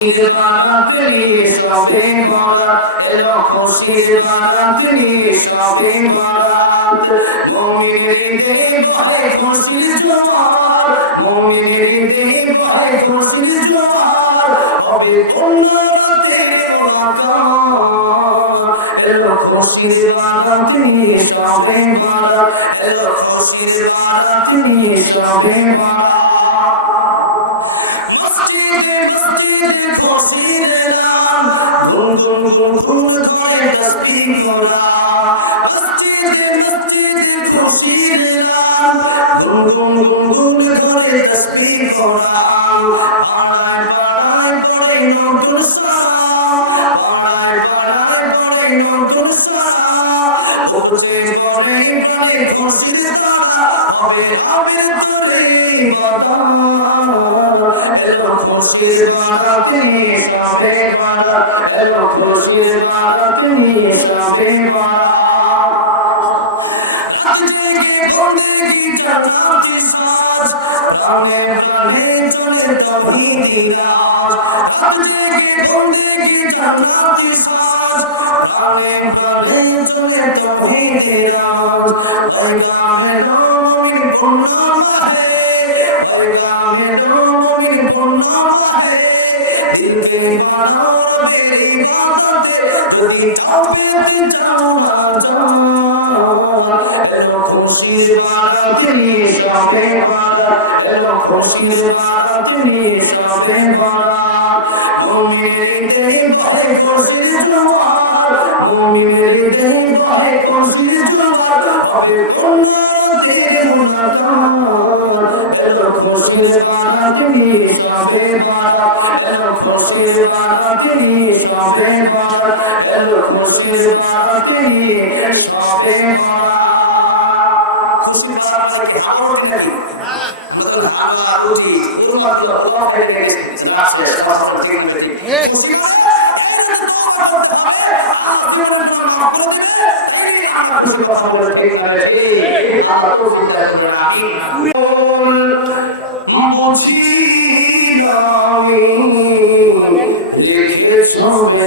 খুশির বারাত সবে বারাত এলো খুশির বারাত সবে বারাত মুমিনের হৃদয়ে বহে খুশির জোয়ার মুমিনের হৃদয়ে বহে খুশির জোয়ার হবে সবে বারাত এলো খুশির বারাত সবে বারাত খুশির নাম গুন গুন গুন গুন করে তসবিহ করা মসজিদে মসজিদে খুশির নাম গুন গুন গুন গুন করে তসবিহ করা পাড়ায় পাড়ায় পড়ে নতুন সালাম পাড়ায় পাড়ায় সালাম উপসে পড়ে পড়ে খুশির তারা হবে হবে চলে বাবা এলো খুশির বারাত নিয়ে সবে বারাত এলো খুশির বারাত নিয়ে সবে হাসিতে বলতে কি জান্নাতি সাজ রামে প্রাণে চলে তৌহিদি রাজ হাসিতে বলতে কি জান্নাতি সাজ রামে প্রাণে চলে তৌহিদি রাজ ওই রামে রঙিন ফুলনামা ওই রামে রঙিন ফুলনামা দিল কে বানা তেরি যদি খাবে চাও না যাও খুশির বারাত নিয়ে বারাত এলো খুশির বারাত নিয়ে সবে বারাত মুমিনের হৃদয়ে বহে জোয়ার মুমিনের মুনাফাত এলো খুশির বারাত নিয়ে সবে বারাত এলো খুশির নিয়ে সবে বারাত এলো খুশির নিয়ে সবে বারাত আল্লাহ রুজি তোমার জন্য তোমার খাইতে রেখেছে লাস্টে তোমার সামনে কেক মেরে খুশি আমরা কথা বলে ঠিক মানে আমরা তো চিন্তা করি না বুঝিলাম লিখে সবে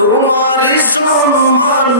তোমার সম্মান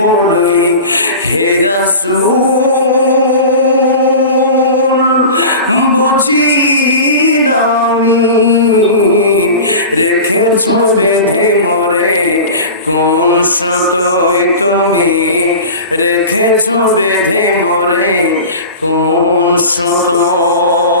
বলই হে রাসূল বুঝিলাম দেখেছ রে মরে মন সতই তুমি দেখেছ রে মরে মন সতই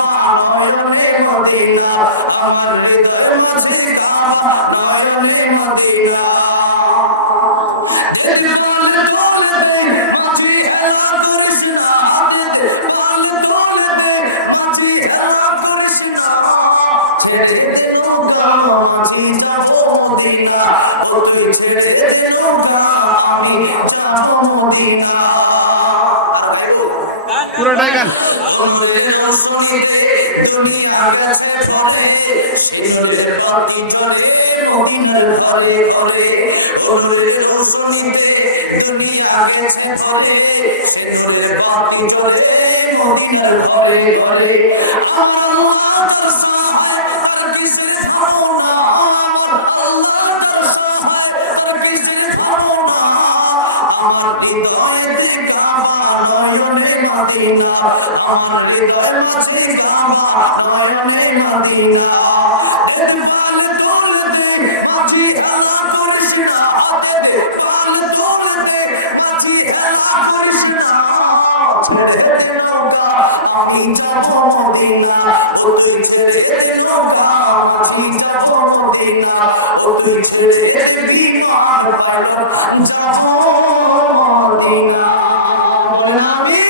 নয়নে মদিনা আমার হৃদয় পুরোটাই গান। আমার হৃদয়ে কাবা ঘরে মদিনা আমার হৃদয় মাঝে কাবা নয়নে মদিনা এর পালে চলবে আজি হেলা করিস না এর পালে চলবে আজি হেলা করিস না ছেড়ে দে নৌকা, আমি যাব মদিনা। ও তুই ছেড়ে দে নৌকা, আমি যাব মদিনা। ও ছেড়ে দে বিমান পাইলা যাব মদিনা। আমি।